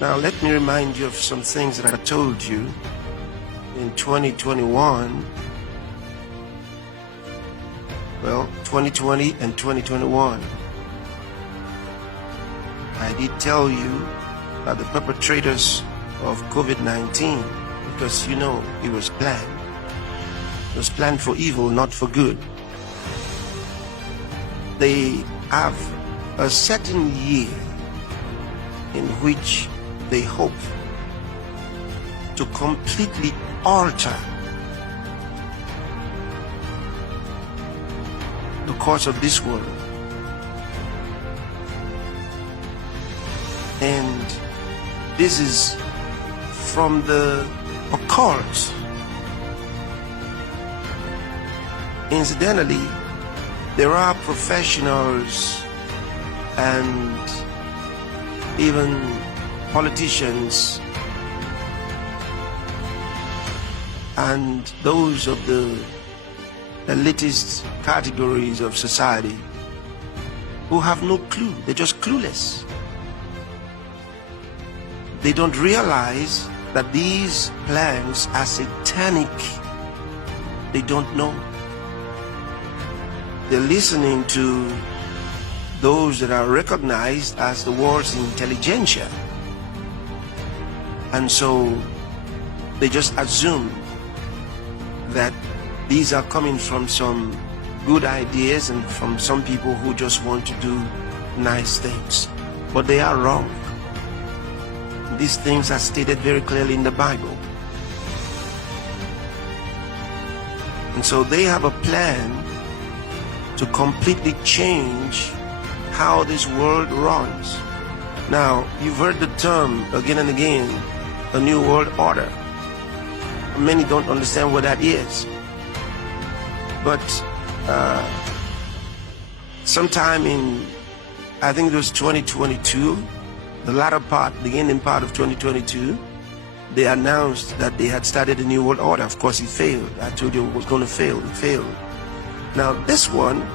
Now, let me remind you of some things that I told you in 2021. Well, 2020 and 2021. I did tell you that the perpetrators of COVID-19, because you know it was planned. It was planned for evil, not for good. They have a certain year in which they hope to completely alter the course of this world. And this is from the occult. Incidentally, there are professionals and even politicians and those of the elitist categories of society who have no clue. They're just clueless. They don't realize that these plans are satanic. They don't know. They're listening to those that are recognized as the world's intelligentsia. And so they just assume that these are coming from some good ideas and from some people who just want to do nice things. But they are wrong. These things are stated very clearly in the Bible. And so they have a plan to completely change how this world runs. Now, you've heard the term again and again, a new world order. Many don't understand what that is. But sometime in, I think it was 2022, the latter part, the ending part of 2022, they announced that they had started a new world order. Of course, it failed. I told you it was going to fail. It failed. Now, this one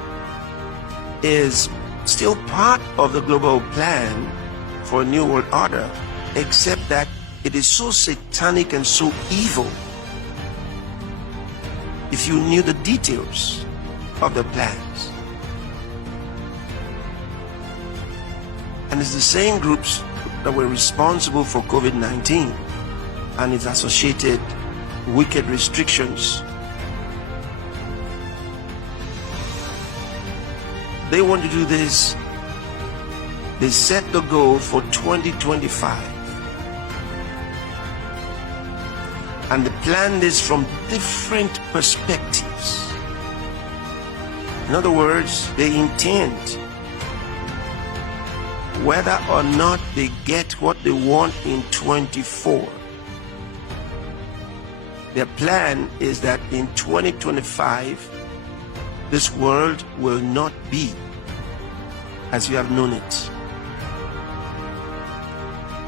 is still part of the global plan for a new world order, except that it is so satanic and so evil. If you knew the details of the plans. And it's the same groups that were responsible for COVID-19 and its associated wicked restrictions. They want to do this. They set the goal for 2025. And they plan this from different perspectives. In other words, they intend, whether or not they get what they want in 24, their plan is that in 2025, this world will not be as you have known it.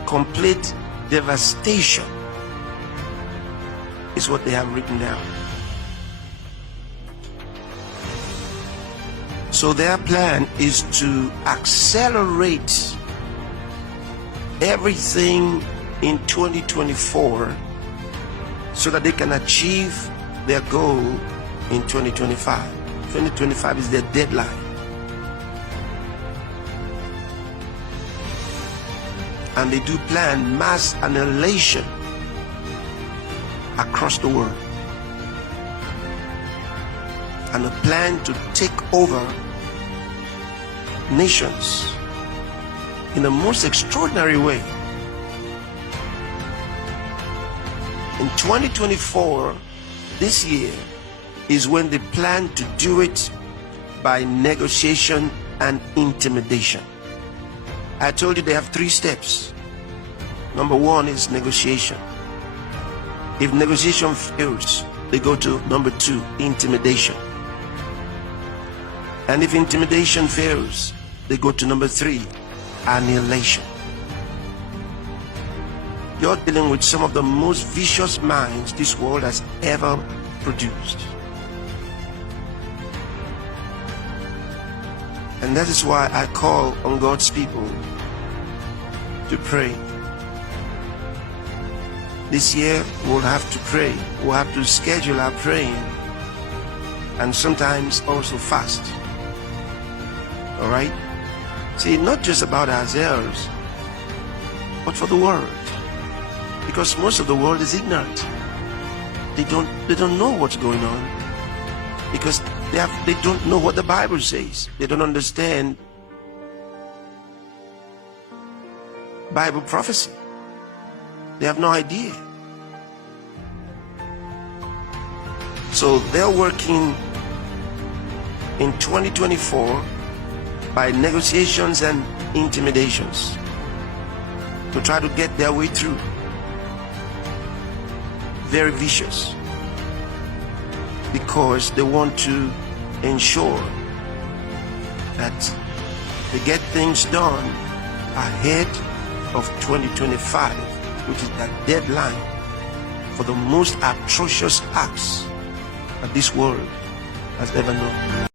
Complete devastation is what they have written down. So their plan is to accelerate everything in 2024 so that they can achieve their goal in 2025. 2025 is their deadline. And they do plan mass annihilation across the world. And a plan to take over nations in the most extraordinary way. In 2024, this year, is when they plan to do it by negotiation and intimidation. I told you they have 3 steps. Number 1 is negotiation. If negotiation fails, they go to number 2, intimidation. And if intimidation fails, they go to number 3, annihilation. You're dealing with some of the most vicious minds this world has ever produced. And that is why I call on God's people to pray This year, we'll have to pray. We'll have to schedule our praying and sometimes also fast. All right? See, not just about ourselves, but for the world. Because most of the world is ignorant. They don't know what's going on. Because they don't know what the Bible says. They don't understand Bible prophecy. They have no idea. So they're working in 2024 by negotiations and intimidations to try to get their way through. Very vicious, because they want to ensure that they get things done ahead of 2025, which is that deadline for the most atrocious acts that this world has ever known.